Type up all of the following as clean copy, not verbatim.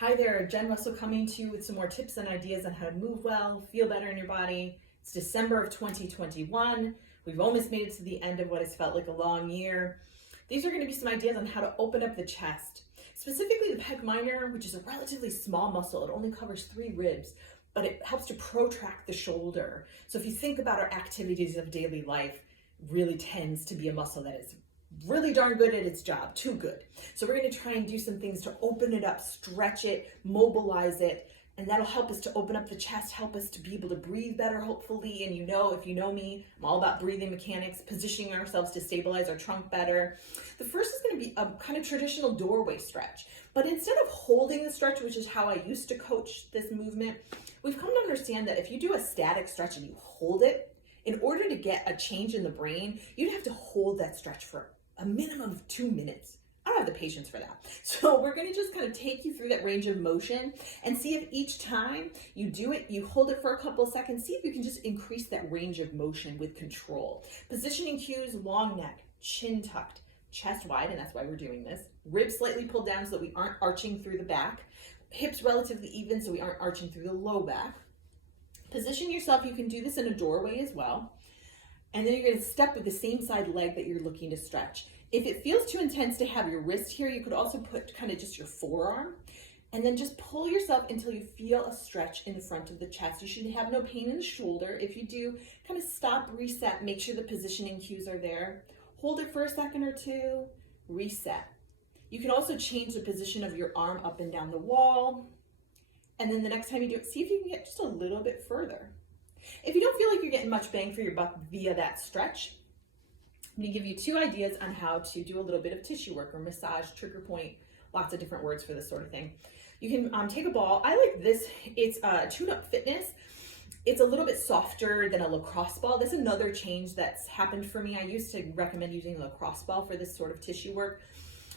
Hi there, Jen Russell coming to you with some more tips and ideas on how to move well, feel better in your body. It's December of 2021. We've almost made it to the end of what has felt like a long year. These are going to be some ideas on how to open up the chest. Specifically the pec minor, which is a relatively small muscle. It only covers 3 ribs, but it helps to protract the shoulder. So if you think about our activities of daily life, really tends to be a muscle that is really darn good at its job, too good. So we're going to try and do some things to open it up, stretch it, mobilize it, and that'll help us to open up the chest, help us to be able to breathe better, hopefully. And if you know me, I'm all about breathing mechanics, positioning ourselves to stabilize our trunk better. The first is going to be a kind of traditional doorway stretch, but instead of holding the stretch, which is how I used to coach this movement, we've come to understand that if you do a static stretch and you hold it, in order to get a change in the brain, you'd have to hold that stretch for a minimum of 2 minutes. I don't have the patience for that. So we're going to just kind of take you through that range of motion and see if each time you do it, you hold it for a couple of seconds, see if you can just increase that range of motion with control. Positioning cues: long neck, chin tucked, chest wide, and that's why we're doing this. Ribs slightly pulled down so that we aren't arching through the back. Hips relatively even so we aren't arching through the low back. Position yourself. You can do this in a doorway as well. And then you're going to step with the same side leg that you're looking to stretch. If it feels too intense to have your wrist here, you could also put kind of just your forearm and then just pull yourself until you feel a stretch in the front of the chest. You should have no pain in the shoulder. If you do, kind of stop, reset, make sure the positioning cues are there. Hold it for a second or two, reset. You can also change the position of your arm up and down the wall. And then the next time you do it, see if you can get just a little bit further. If you don't feel like you're getting much bang for your buck via that stretch, I'm going to give you 2 ideas on how to do a little bit of tissue work or massage, trigger point, lots of different words for this sort of thing. You can take a ball. I like this. It's Tune-Up Fitness. It's a little bit softer than a lacrosse ball. This is another change that's happened for me. I used to recommend using a lacrosse ball for this sort of tissue work.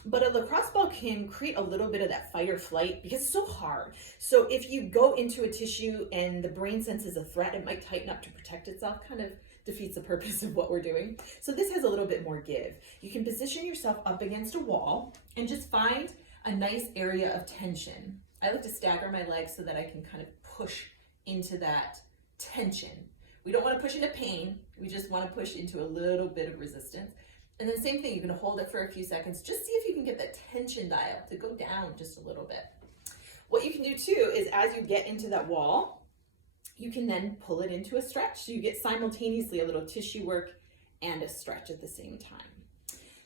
But a lacrosse ball can create a little bit of that fight or flight because it's so hard. So if you go into a tissue and the brain senses a threat, it might tighten up to protect itself, kind of defeats the purpose of what we're doing. So this has a little bit more give. You can position yourself up against a wall and just find a nice area of tension. I like to stagger my legs so that I can kind of push into that tension. We don't want to push into pain. We just want to push into a little bit of resistance. And then same thing, you're going to hold it for a few seconds. Just see if you can get that tension dial to go down just a little bit. What you can do too is as you get into that wall, you can then pull it into a stretch. So you get simultaneously a little tissue work and a stretch at the same time.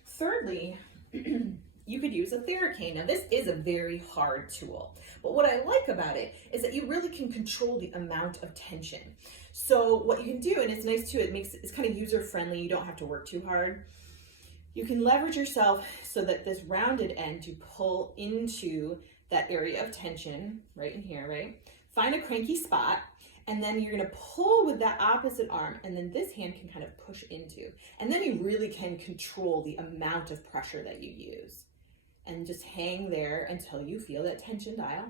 Thirdly, you could use a Theracane. Now this is a very hard tool, but what I like about it is that you really can control the amount of tension. So what you can do, and it's nice too, it's kind of user friendly. You don't have to work too hard. You can leverage yourself so that this rounded end, you pull into that area of tension right in here, right? Find a cranky spot, and then you're gonna pull with that opposite arm, and then this hand can kind of push into. And then you really can control the amount of pressure that you use. And just hang there until you feel that tension dial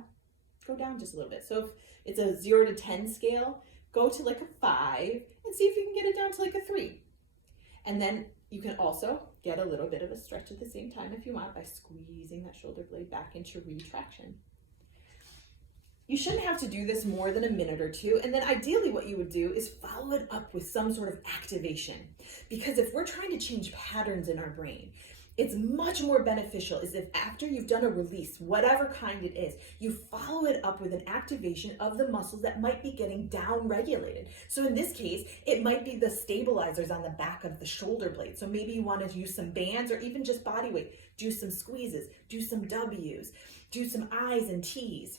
go down just a little bit. So if it's a 0 to 10 scale, go to like a 5 and see if you can get it down to like a 3. And then you can also get a little bit of a stretch at the same time if you want by squeezing that shoulder blade back into retraction. You shouldn't have to do this more than a minute or 2. And then ideally what you would do is follow it up with some sort of activation. Because if we're trying to change patterns in our brain, it's much more beneficial is if after you've done a release, whatever kind it is, you follow it up with an activation of the muscles that might be getting down regulated. So in this case, it might be the stabilizers on the back of the shoulder blade. So maybe you want to use some bands or even just body weight, do some squeezes, do some W's, do some I's and T's.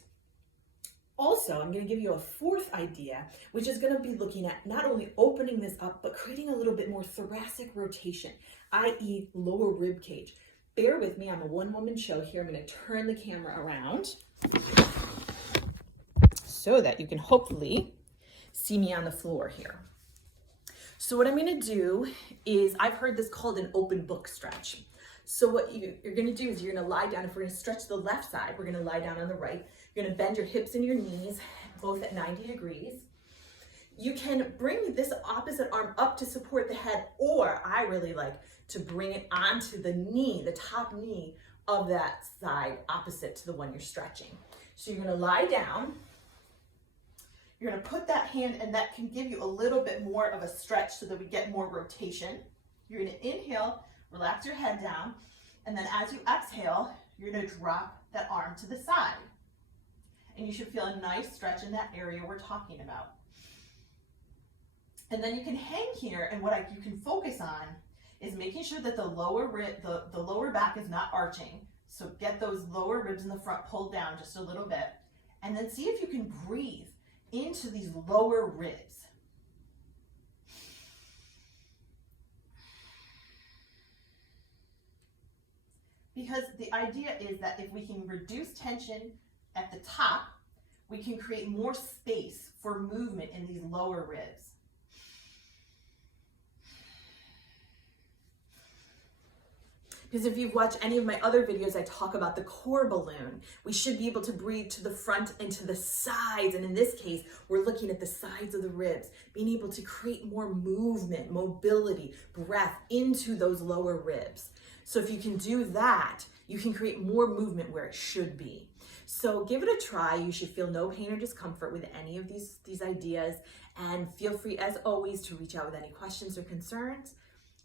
Also, I'm going to give you a 4th idea, which is going to be looking at not only opening this up, but creating a little bit more thoracic rotation, i.e. lower rib cage. Bear with me, I'm a one-woman show here. I'm going to turn the camera around so that you can hopefully see me on the floor here. So what I'm going to do is, I've heard this called an open book stretch. So what you're going to do is you're going to lie down. If we're going to stretch the left side, we're going to lie down on the right. You're going to bend your hips and your knees, both at 90 degrees. You can bring this opposite arm up to support the head, or I really like to bring it onto the knee, the top knee, of that side opposite to the one you're stretching. So you're gonna lie down. You're gonna put that hand, and that can give you a little bit more of a stretch so that we get more rotation. You're gonna inhale, relax your head down, and then as you exhale, you're gonna drop that arm to the side. And you should feel a nice stretch in that area we're talking about. And then you can hang here, and what you can focus on is making sure that the lower back is not arching. So get those lower ribs in the front pulled down just a little bit, and then see if you can breathe into these lower ribs. Because the idea is that if we can reduce tension at the top, we can create more space for movement in these lower ribs. Because if you've watched any of my other videos, I talk about the core balloon. We should be able to breathe to the front and to the sides. And in this case, we're looking at the sides of the ribs, being able to create more movement, mobility, breath into those lower ribs. So if you can do that, you can create more movement where it should be. So give it a try. You should feel no pain or discomfort with any of these ideas. And feel free, as always, to reach out with any questions or concerns.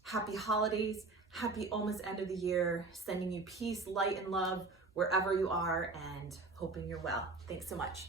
Happy holidays. Happy almost end of the year. Sending you peace, light, and love wherever you are, and hoping you're well. Thanks so much.